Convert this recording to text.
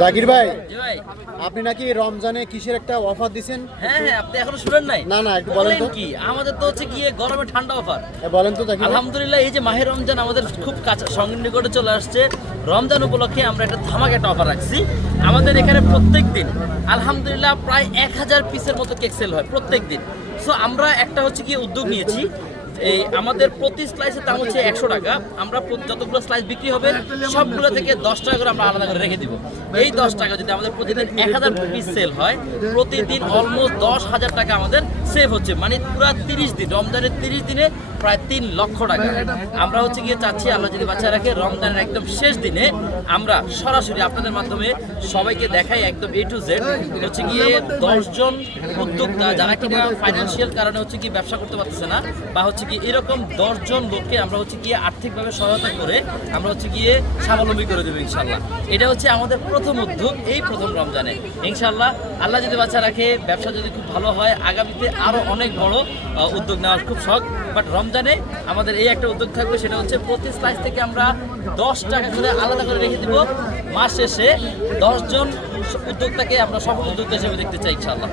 জাকির ভাই, জি ভাই। আপনি নাকি রমজানে কিসের একটা অফার দিছেন? হ্যাঁ হ্যাঁ, আপনি এখনো শুনেন নাই? না না, একটু বলেন তো। কি আমাদের তো হচ্ছে গিয়ে গরমে ঠান্ডা অফার। বলেন তো জাকির ভাই। আলহামদুলিল্লাহ, এই যে মাহে রমজান আমাদের খুব কাছে সঙ্গে নিকটে চলে আসছে। রমজান উপলক্ষে আমরা একটা ধামাকা একটা অফার রাখছি। আমাদের এখানে প্রত্যেক দিন আলহামদুলিল্লাহ প্রায় 1000 পিসের মতো কেক সেল হয় প্রত্যেক দিন। সো আমরা একটা হচ্ছে গিয়ে উদ্যোগ নিয়েছি, এই আমাদের প্রতি স্লাইসের দাম হচ্ছে 100 টাকা। আমরা যতগুলো স্লাইস বিক্রি হবে সবগুলো থেকে 10 টাকা করে আমরা আলাদা করে রেখে দিব। এই 10 টাকা যদি আমাদের প্রতিদিন 1000 পিস সেল হয়, প্রতিদিন অলমোস্ট 10,000 টাকা আমাদের সেভ হচ্ছে। মানে পুরো 30 দিন, রমজানের 30 দিনে প্রায় 3 লক্ষ টাকা। আমরা হচ্ছে গিয়ে চাচ্ছি আল্লাহ যদি বাঁচিয়ে রাখে, রমজানের একদম শেষ দিনে আমরা সরাসরি আপনাদের মাধ্যমে সবাইকে দেখাই একদম A to Z হচ্ছে গিয়ে 10 জন উদ্যোক্তা যারা কিনা ফাইন্যান্সিয়াল কারণে হচ্ছে কি ব্যবসা করতে পারতেছে না, বা হচ্ছে কি এরকম 10 জন লোককে আমরা হচ্ছে গিয়ে আর্থিকভাবে সহায়তা করে আমরা হচ্ছে গিয়ে স্বাবলম্বী করে দেবো ইনশাল্লাহ। এটা হচ্ছে আমাদের প্রথম উদ্যোগ এই প্রথম রমজানে। ইনশাল্লাহ আল্লাহ যদি বাঁচা রাখে, ব্যবসা যদি খুব ভালো হয়, আগামীতে আরও অনেক বড় উদ্যোগ নেওয়ার খুব শখ। বাট রমজানে আমাদের এই একটা উদ্যোগ থাকবে, সেটা হচ্ছে প্রতি স্লাইস থেকে আমরা 10 টাকা করে আলাদা করে রেখে দিব। মাস শেষে 10 জন উদ্যোক্তাকে আমরা সফল উদ্যোক্তা হিসেবে দেখতে চাই ইনশাল্লাহ।